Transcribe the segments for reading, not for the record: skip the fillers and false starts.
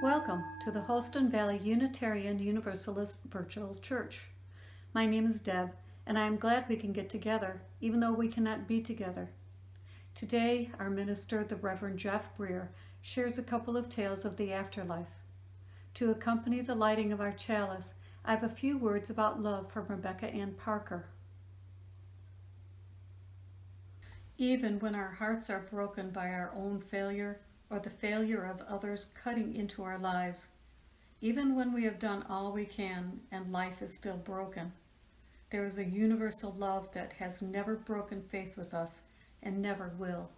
Welcome to the Holston Valley Unitarian Universalist Virtual Church. My name is Deb, and I am glad we can get together, even though we cannot be together. Today, our minister, the Reverend Jeff Briere, shares a couple of tales of the afterlife. To accompany the lighting of our chalice, I have a few words about love from Rebecca Ann Parker. Even when our hearts are broken by our own failure or the failure of others cutting into our lives, even when we have done all we can and life is still broken, there is a universal love that has never broken faith with us and never will.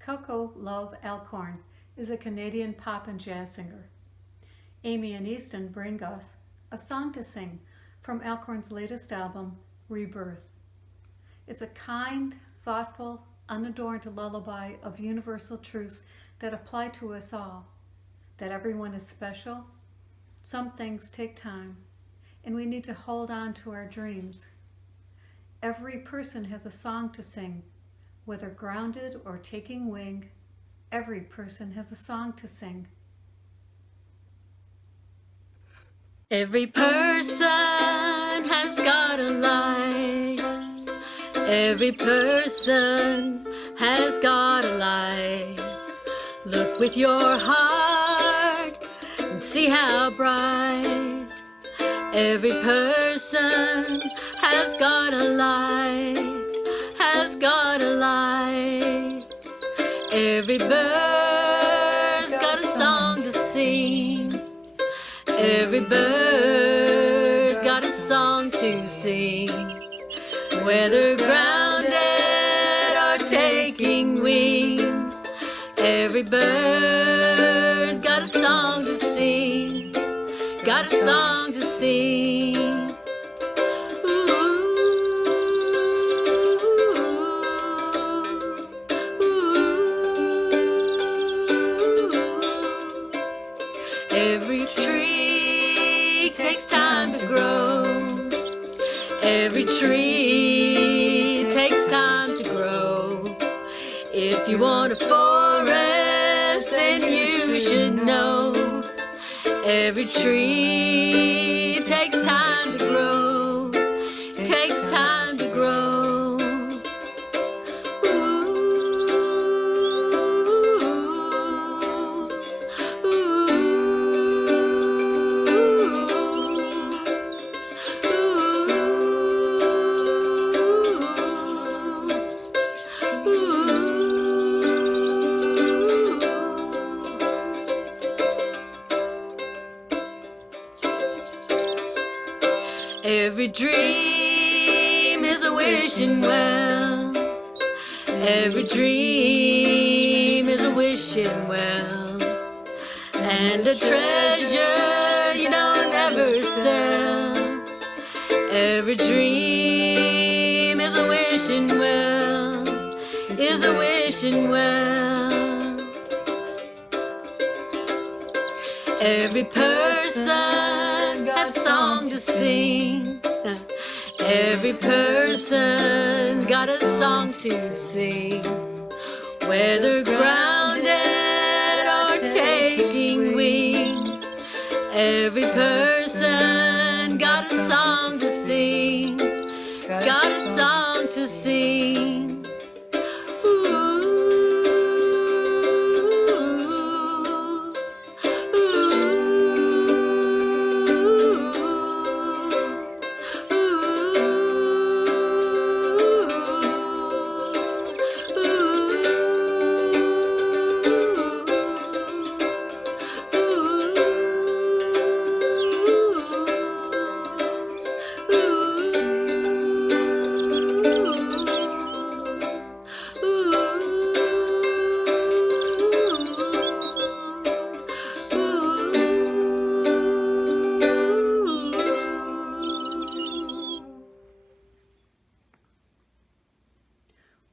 Coco Love Alcorn is a Canadian pop and jazz singer. Amy and Easton bring us a song to sing from Alcorn's latest album, Rebirth. It's a kind, thoughtful, unadorned lullaby of universal truths that apply to us all, that everyone is special, some things take time, and we need to hold on to our dreams. Every person has a song to sing, whether grounded or taking wing, every person has a song to sing. Every person has got a light. Every person has got a light. Look with your heart and see how bright. Every person has got a light, has got a light. Every bird's got a song to sing. Every bird's got a song to sing. Whether grounded or taking wing, every bird's got a song to sing, got a song to sing. Ooh, ooh. Every tree takes time to grow. Every tree takes time to grow. If you want a forest, then you should know. Every tree takes time to grow, takes time to grow. Ooh, ooh, Every dream is a wishing well. Every dream is a wishing well. And a treasure you don't ever sell. Every dream is a wishing well, is a wishing well. Every person has a song to sing. Every person got a song to sing. Whether grounded or taking wings, every person got a song to sing, got a song to sing.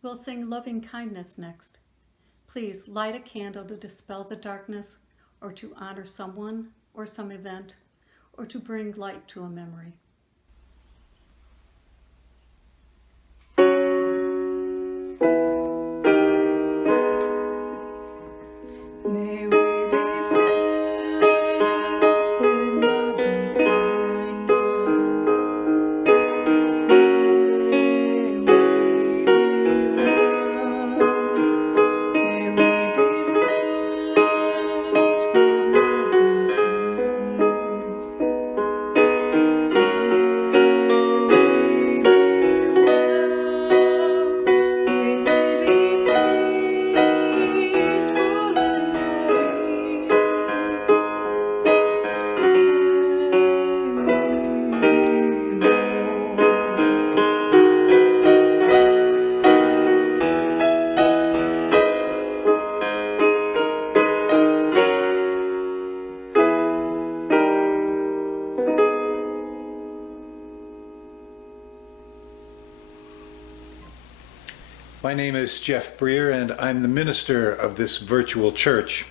We'll sing Loving Kindness next. Please light a candle to dispel the darkness, or to honor someone or some event, or to bring light to a memory. May we be filled with love and kindness. May we be filled with love and My name is Jeff Briere, and I'm the minister of this virtual church.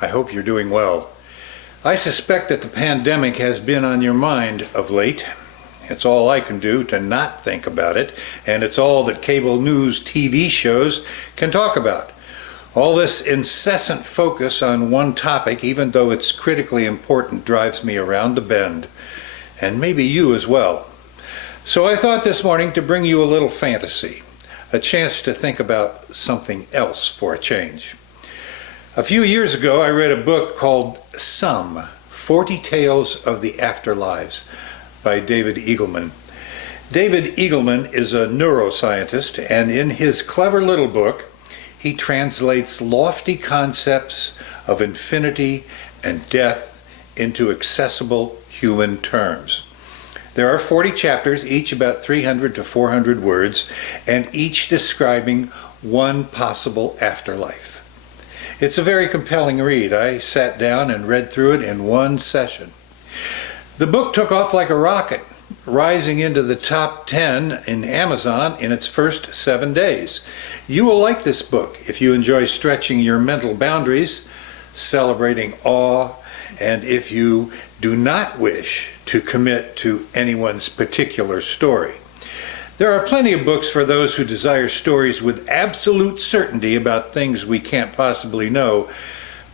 I hope you're doing well. I suspect that the pandemic has been on your mind of late. It's all I can do to not think about it, and it's all that cable news TV shows can talk about. All this incessant focus on one topic, even though it's critically important, drives me around the bend, and maybe you as well. So I thought this morning to bring you a little fantasy, a chance to think about something else for a change. A few years ago, I read a book called Some, 40 Tales of the Afterlives by David Eagleman. David Eagleman is a neuroscientist, and in his clever little book, he translates lofty concepts of infinity and death into accessible human terms. There are 40 chapters, each about 300 to 400 words, and each describing one possible afterlife. It's a very compelling read. I sat down and read through it in one session. The book took off like a rocket, rising into the top 10 in Amazon in its first 7 days. You will like this book if you enjoy stretching your mental boundaries, celebrating awe, and if you do not wish to commit to anyone's particular story. There are plenty of books for those who desire stories with absolute certainty about things we can't possibly know,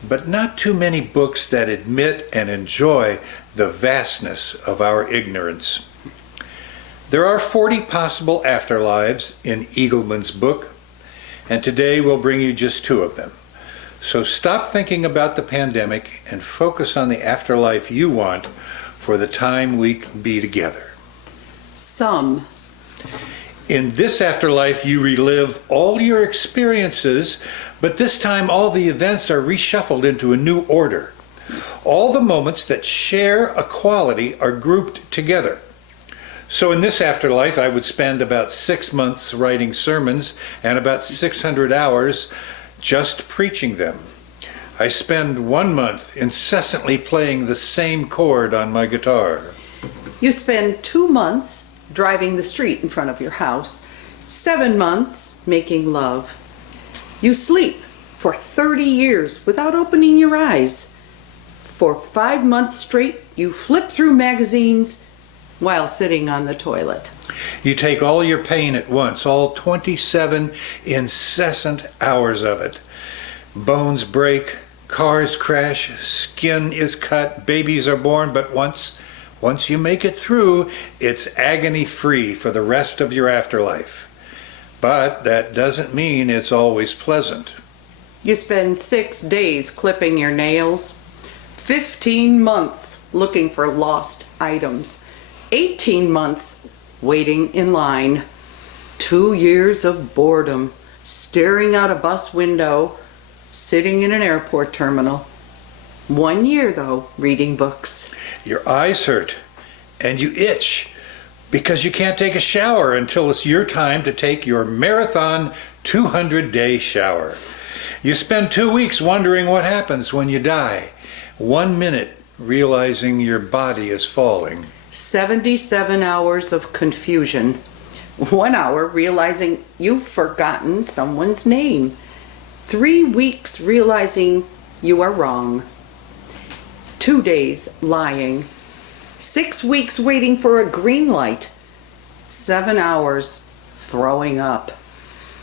but not too many books that admit and enjoy the vastness of our ignorance. There are 40 possible afterlives in Eagleman's book, and today we'll bring you just 2 of them. So stop thinking about the pandemic and focus on the afterlife you want for the time we can be together. Some. In this afterlife, you relive all your experiences, but this time all the events are reshuffled into a new order. All the moments that share a quality are grouped together. So in this afterlife, I would spend about 6 months writing sermons and about 600 hours just preaching them. I spend 1 month incessantly playing the same chord on my guitar. You spend 2 months driving the street in front of your house, 7 months making love. You sleep for 30 years without opening your eyes. For 5 months straight, you flip through magazines while sitting on the toilet. You take all your pain at once, all 27 incessant hours of it. Bones break, cars crash, skin is cut, babies are born, but once you make it through, it's agony-free for the rest of your afterlife. But that doesn't mean it's always pleasant. You spend 6 days clipping your nails, 15 months looking for lost items, 18 months waiting in line, 2 years of boredom, staring out a bus window, sitting in an airport terminal. 1 year, though, reading books. Your eyes hurt and you itch because you can't take a shower until it's your time to take your marathon 200-day shower. You spend 2 weeks wondering what happens when you die. 1 minute realizing your body is falling. 77 hours of confusion. 1 hour realizing you've forgotten someone's name. 3 weeks realizing you are wrong. 2 days lying. 6 weeks waiting for a green light. 7 hours throwing up.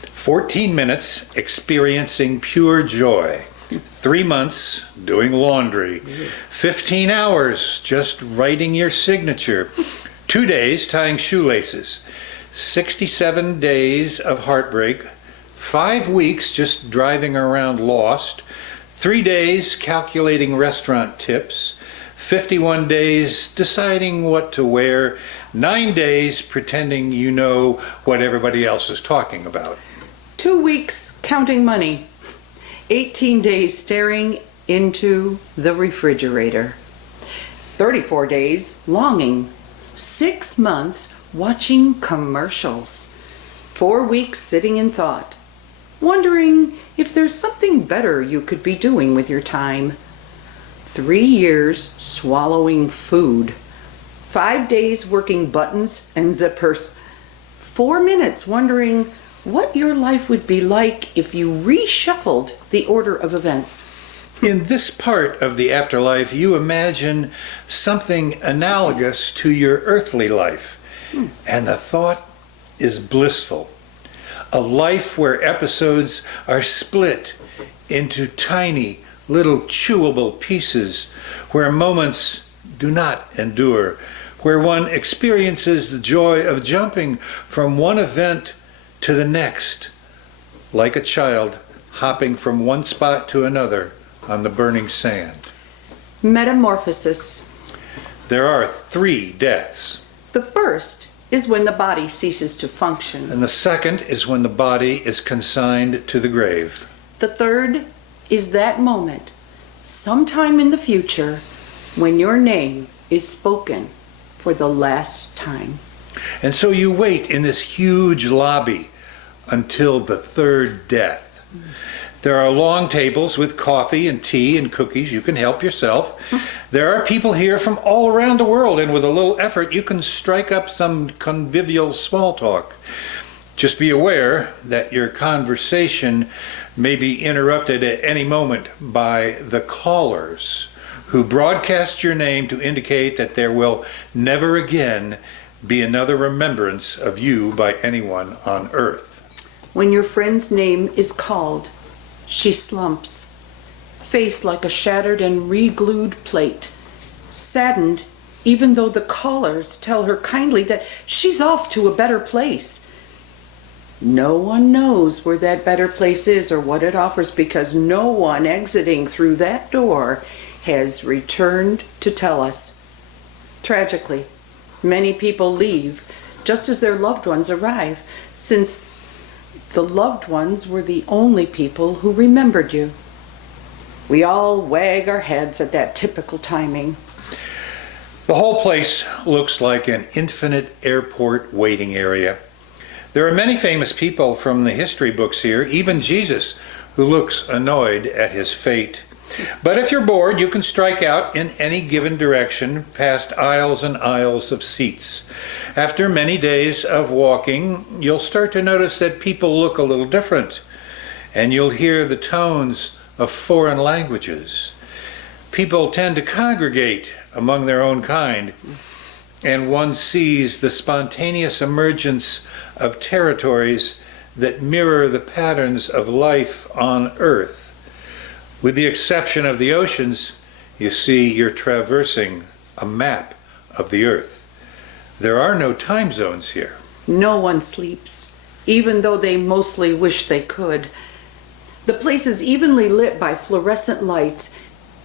14 minutes experiencing pure joy. 3 months doing laundry. 15 hours just writing your signature. 2 days tying shoelaces. 67 days of heartbreak. 5 weeks just driving around lost. 3 days calculating restaurant tips. 51 days deciding what to wear. 9 days pretending you know what everybody else is talking about. 2 weeks counting money. 18 days staring into the refrigerator. 34 days longing. 6 months watching commercials. 4 weeks sitting in thought, wondering if there's something better you could be doing with your time. 3 years swallowing food. 5 days working buttons and zippers. 4 minutes wondering what your life would be like if you reshuffled the order of events. In this part of the afterlife, you imagine something analogous to your earthly life, and the thought is blissful. A life where episodes are split into tiny little chewable pieces, where moments do not endure, where one experiences the joy of jumping from one event to the next, like a child hopping from one spot to another on the burning sand. Metamorphosis. There are 3 deaths, The first is when the body ceases to function. and the second is when the body is consigned to the grave. The third is that moment, sometime in the future, when your name is spoken for the last time. And so you wait in this huge lobby until the third death. There are long tables with coffee and tea and cookies. You can help yourself. There are people here from all around the world, and with a little effort, you can strike up some convivial small talk. Just be aware that your conversation may be interrupted at any moment by the callers who broadcast your name to indicate that there will never again be another remembrance of you by anyone on earth. When your friend's name is called, she slumps, face like a shattered and re-glued plate, saddened even though the callers tell her kindly that she's off to a better place. No one knows where that better place is or what it offers, because no one exiting through that door has returned to tell us. Tragically, many people leave just as their loved ones arrive, since the loved ones were the only people who remembered you. We all wag our heads at that typical timing. The whole place looks like an infinite airport waiting area. There are many famous people from the history books here, even Jesus, who looks annoyed at his fate. But if you're bored, you can strike out in any given direction past aisles and aisles of seats. After many days of walking, you'll start to notice that people look a little different, and you'll hear the tones of foreign languages. People tend to congregate among their own kind, and one sees the spontaneous emergence of territories that mirror the patterns of life on Earth. With the exception of the oceans, you see you're traversing a map of the Earth. There are no time zones here. No one sleeps, even though they mostly wish they could. The place is evenly lit by fluorescent lights.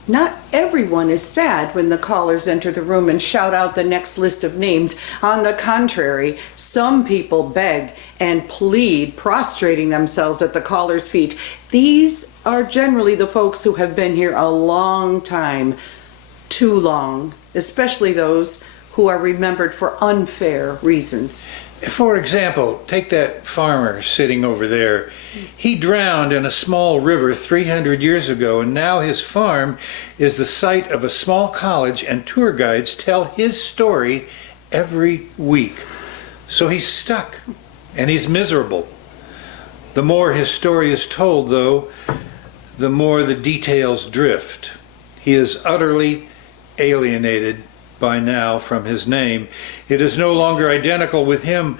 Not everyone is sad when the callers enter the room and shout out the next list of names. On the contrary, some people beg and plead, prostrating themselves at the callers' feet. These are generally the folks who have been here a long time, too long, especially those who are remembered for unfair reasons. For example, take that farmer sitting over there. He drowned in a small river 300 years ago, and now his farm is the site of a small college, and tour guides tell his story every week. So he's stuck, and he's miserable. The more his story is told, though, the more the details drift. He is utterly alienated by now from his name. It is no longer identical with him,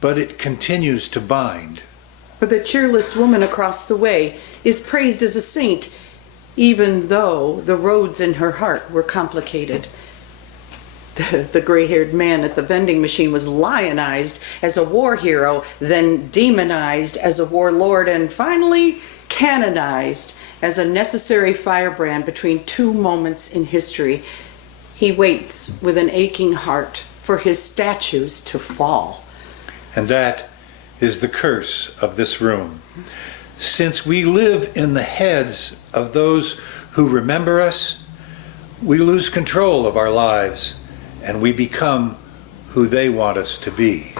but it continues to bind. For the cheerless woman across the way is praised as a saint, even though the roads in her heart were complicated. The gray-haired man at the vending machine was lionized as a war hero, then demonized as a warlord, and finally canonized as a necessary firebrand between two moments in history. He waits with an aching heart for his statues to fall. And that is the curse of this room. Since we live in the heads of those who remember us, we lose control of our lives and we become who they want us to be.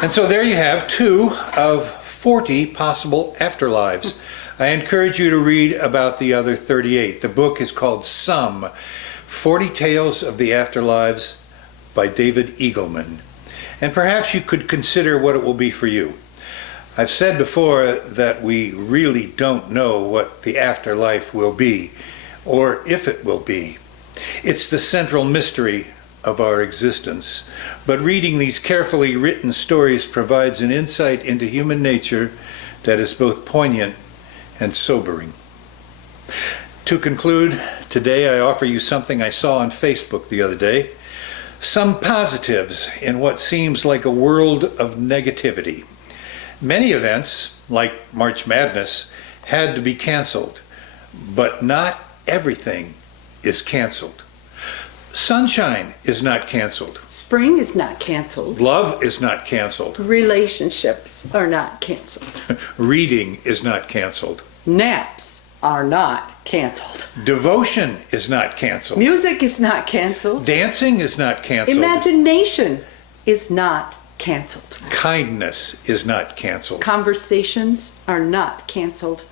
And so there you have 2 of 40 possible afterlives. I encourage you to read about the other 38. The book is called Some, 40 Tales of the Afterlives by David Eagleman. And perhaps you could consider what it will be for you. I've said before that we really don't know what the afterlife will be, or if it will be. It's the central mystery of our existence. But reading these carefully written stories provides an insight into human nature that is both poignant and sobering. To conclude, today I offer you something I saw on Facebook the other day. Some positives in what seems like a world of negativity. Many events, like March Madness, had to be canceled, but not everything is canceled. Sunshine is not canceled. Spring is not canceled. Love is not canceled. Relationships are not canceled. Reading is not canceled. Naps are not canceled. Devotion is not canceled. Music is not canceled. Dancing is not canceled. Imagination is not canceled. Kindness is not canceled. Conversations are not canceled.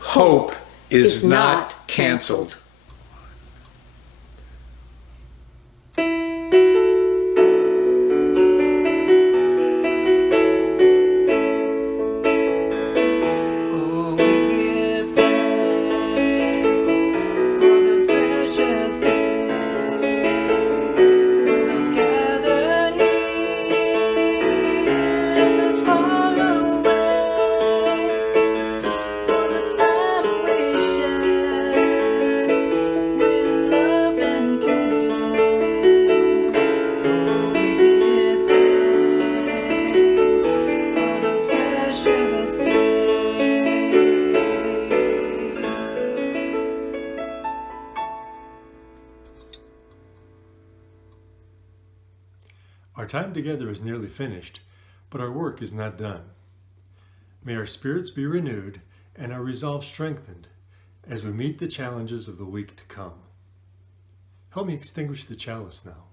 Hope is not canceled. Our time together is nearly finished, but our work is not done. May our spirits be renewed and our resolve strengthened as we meet the challenges of the week to come. Help me extinguish the chalice now.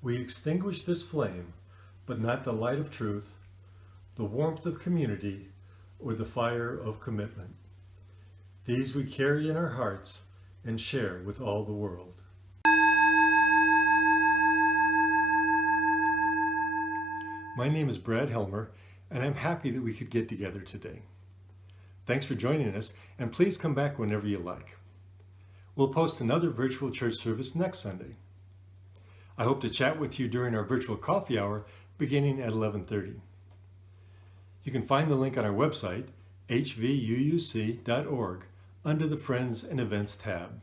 We extinguish this flame, but not the light of truth, the warmth of community, or the fire of commitment. These we carry in our hearts and share with all the world. My name is Brad Helmer, and I'm happy that we could get together today. Thanks for joining us, and please come back whenever you like. We'll post another virtual church service next Sunday. I hope to chat with you during our virtual coffee hour beginning at 11:30. You can find the link on our website, hvuuc.org, under the Friends and Events tab.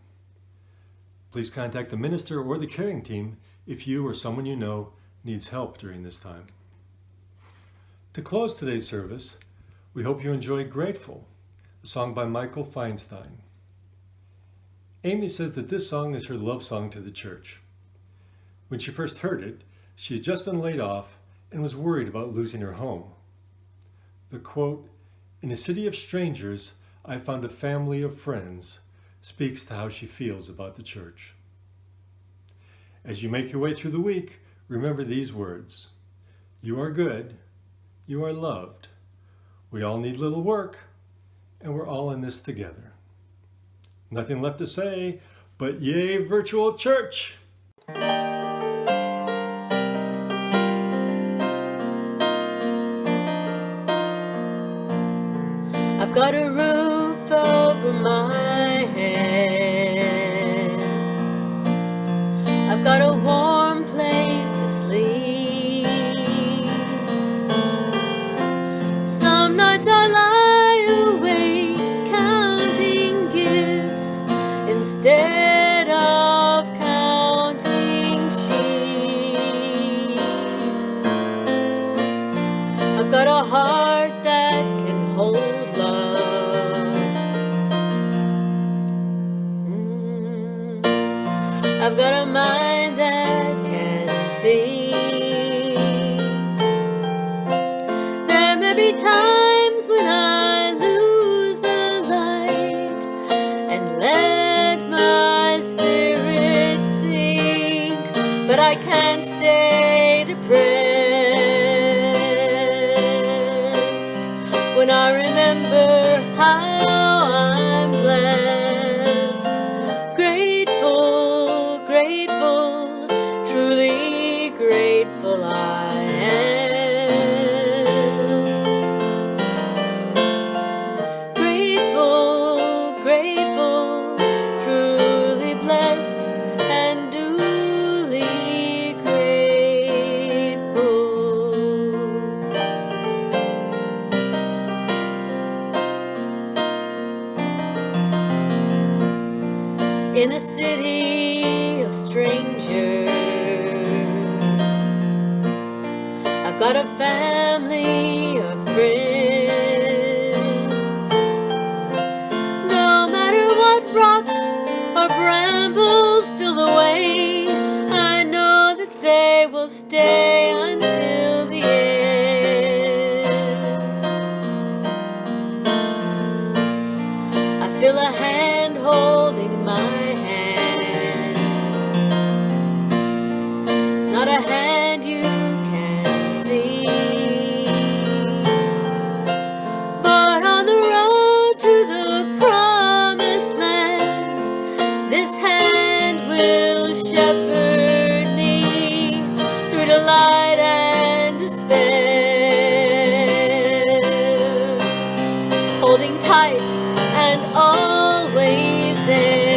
Please contact the minister or the caring team if you or someone you know needs help during this time. To close today's service, we hope you enjoy Grateful, a song by Michael Feinstein. Amy says that this song is her love song to the church. When she first heard it, she had just been laid off and was worried about losing her home. The quote, "In a city of strangers, I found a family of friends," speaks to how she feels about the church. As you make your way through the week, remember these words. You are good. You are loved. We all need little work, and we're all in this together. Nothing left to say, but yay, virtual church! I've got a roof over my head. I've got a warm place to sleep. Some nights I lie awake counting gifts instead of counting sheep. I've got a heart that can hold love. I've got a mind that can think. There may be times when I lose the light and let my spirit sink, but I can't stay depressed when I remember how I'm blessed. Grateful, grateful, truly grateful I am. Grateful, grateful, truly blessed and duly grateful. In a city of strangers, I've got a family of friends. No matter what rocks or brambles fill the way, I know that they will stay until the end. I feel a hand holding my hand. It's not a hand you can see, but on the road to the promised land, this hand will shepherd me through delight and despair, holding tight and always there.